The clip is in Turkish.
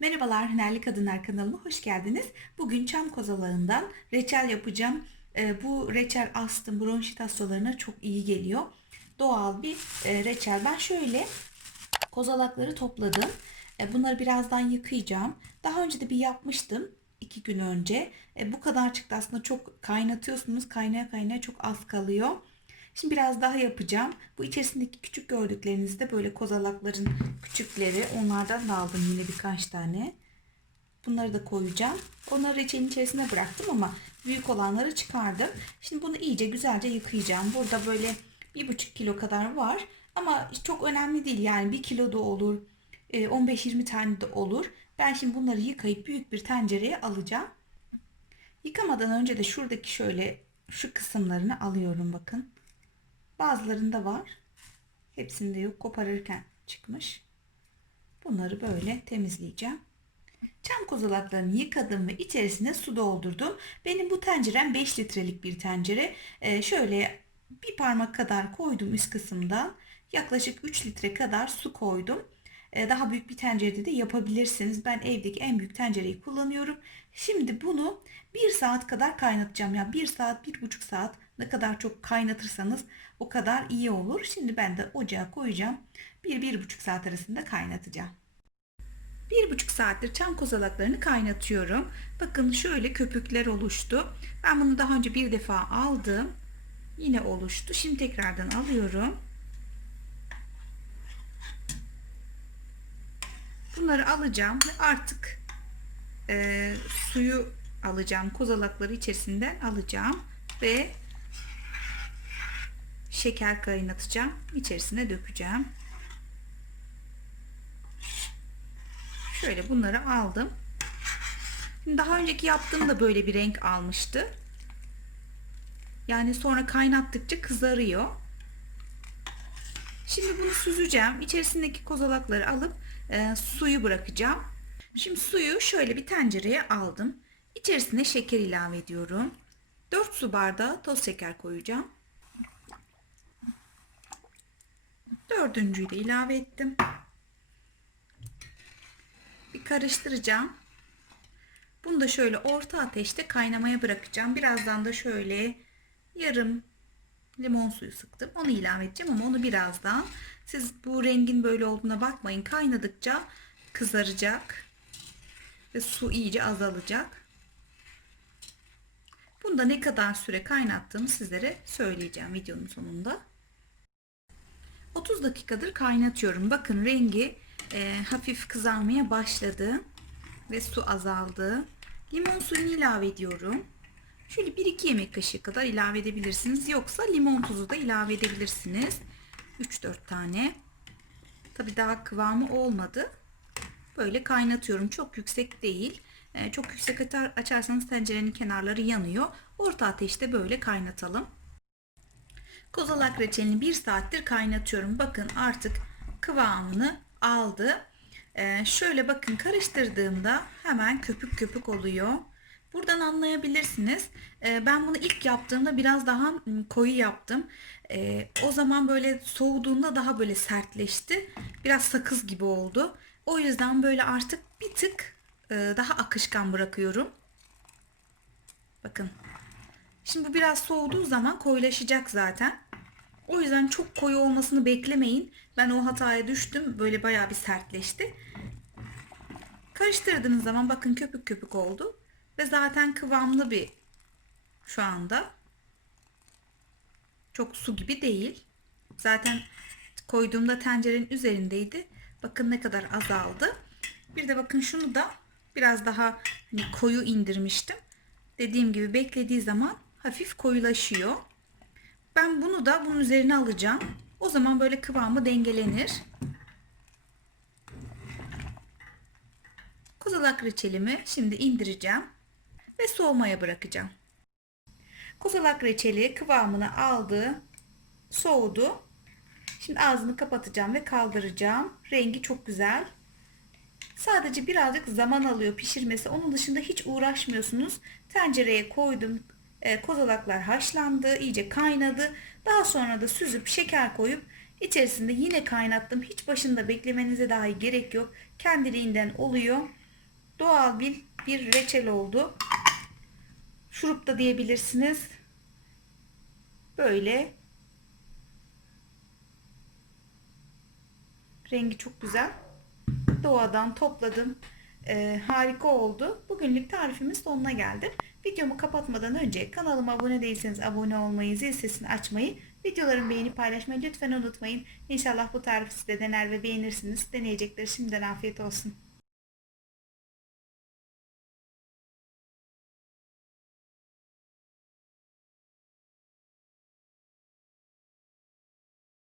Merhabalar Hünerli Kadınlar kanalıma hoş geldiniz. Bugün çam kozalağından reçel yapacağım. Ee, bu reçel astım, bronşit hastalarına çok iyi geliyor. Doğal bir e, reçel. Ben şöyle kozalakları topladım. E, bunları birazdan yıkayacağım. Daha önce de bir yapmıştım. iki gün önce. E, bu kadar çıktı aslında çok kaynatıyorsunuz. Kaynaya kaynaya çok az kalıyor. Şimdi biraz daha yapacağım. Bu içerisindeki küçük gördükleriniz de böyle kozalakların küçükleri. Onlardan da aldım yine birkaç tane. Bunları da koyacağım. Onları reçelin içerisine bıraktım ama büyük olanları çıkardım. Şimdi bunu iyice güzelce yıkayacağım. Burada böyle bir buçuk kilo kadar var. Ama çok önemli değil yani bir kilo da olur. 15-20 tane de olur. Ben şimdi bunları yıkayıp büyük bir tencereye alacağım. Yıkamadan önce de şuradaki şöyle şu kısımlarını alıyorum bakın. Bazılarında var. Hepsinde yok. Koparırken çıkmış. Bunları böyle temizleyeceğim. Çam kozalaklarını yıkadım ve içerisine su doldurdum. Benim bu tencerem 5 litrelik bir tencere. Ee, şöyle bir parmak kadar koydum üst kısımdan. Yaklaşık 3 litre kadar su koydum. Ee, daha büyük bir tencerede de yapabilirsiniz. Ben evdeki en büyük tencereyi kullanıyorum. Şimdi bunu 1 saat kadar kaynatacağım. Ya 1 saat, 1,5 saat ne kadar çok kaynatırsanız o kadar iyi olur. Şimdi ben de ocağa koyacağım. 1-1,5 saat arasında kaynatacağım. 1,5 saattir çam kozalaklarını kaynatıyorum. Bakın şöyle köpükler oluştu. Ben bunu daha önce bir defa aldım. Yine oluştu. Şimdi tekrardan alıyorum. Bunları alacağım ve artık e, suyu alacağım. Kozalakları içerisinden alacağım ve şeker kaynatacağım. İçerisine dökeceğim. Şöyle bunları aldım. Şimdi daha önceki yaptığımda böyle bir renk almıştı. Yani sonra kaynattıkça kızarıyor. Şimdi bunu süzeceğim. İçerisindeki kozalakları alıp e, suyu bırakacağım. Şimdi suyu şöyle bir tencereye aldım. İçerisine şeker ilave ediyorum. 4 su bardağı toz şeker koyacağım. Dördüncüyü de ilave ettim. Bir karıştıracağım. Bunu da şöyle orta ateşte kaynamaya bırakacağım. Birazdan da şöyle yarım limon suyu sıktım. Onu ilave edeceğim ama onu birazdan. Siz bu rengin böyle olduğuna bakmayın. Kaynadıkça kızaracak ve su iyice azalacak. Bunda ne kadar süre kaynattığımı sizlere söyleyeceğim videonun sonunda. 30 dakikadır kaynatıyorum. Bakın rengi e, hafif kızarmaya başladı ve su azaldı. Limon suyunu ilave ediyorum. Şöyle 1-2 yemek kaşığı kadar ilave edebilirsiniz. Yoksa limon tuzu da ilave edebilirsiniz. 3-4 tane. Tabi daha kıvamı olmadı. Böyle kaynatıyorum. Çok yüksek değil. E, çok yüksek açarsanız tencerenin kenarları yanıyor. Orta ateşte böyle kaynatalım. Kozalak reçelini 1 saattir kaynatıyorum. Bakın artık kıvamını aldı. Ee, şöyle bakın karıştırdığımda hemen köpük köpük oluyor. Buradan anlayabilirsiniz. Ee, ben bunu ilk yaptığımda biraz daha koyu yaptım. Ee, o zaman böyle soğuduğunda daha böyle sertleşti. Biraz sakız gibi oldu. O yüzden böyle artık bir tık e, daha akışkan bırakıyorum. Bakın. Şimdi bu biraz soğuduğu zaman koyulaşacak zaten. O yüzden çok koyu olmasını beklemeyin. Ben o hataya düştüm. Böyle bayağı bir sertleşti. Karıştırdığınız zaman bakın köpük köpük oldu. Ve zaten kıvamlı bir şu anda. Çok su gibi değil. Zaten koyduğumda tencerenin üzerindeydi. Bakın ne kadar azaldı. Bir de bakın şunu da biraz daha hani koyu indirmiştim. Dediğim gibi beklediği zaman hafif koyulaşıyor. Ben bunu da bunun üzerine alacağım. O zaman böyle kıvamı dengelenir. Kozalak reçelimi şimdi indireceğim ve soğumaya bırakacağım. Kozalak reçeli kıvamını aldı, soğudu. Şimdi ağzını kapatacağım ve kaldıracağım. Rengi çok güzel. Sadece birazcık zaman alıyor pişirmesi. Onun dışında hiç uğraşmıyorsunuz. Tencereye koydum. E, kozalaklar haşlandı, iyice kaynadı. Daha sonra da süzüp şeker koyup içerisinde yine kaynattım. Hiç başında beklemenize dahi gerek yok. Kendiliğinden oluyor. doğal bir, bir reçel oldu. Şurup da diyebilirsiniz. Böyle. Rengi çok güzel. Doğadan topladım. Ee, harika oldu. Bugünlük tarifimiz sonuna geldi. Videomu kapatmadan önce kanalıma abone değilseniz abone olmayı, zil sesini açmayı, videolarımı beğenip paylaşmayı lütfen unutmayın. İnşallah bu tarifi siz de dener ve beğenirsiniz. Deneyecekler şimdiden afiyet olsun.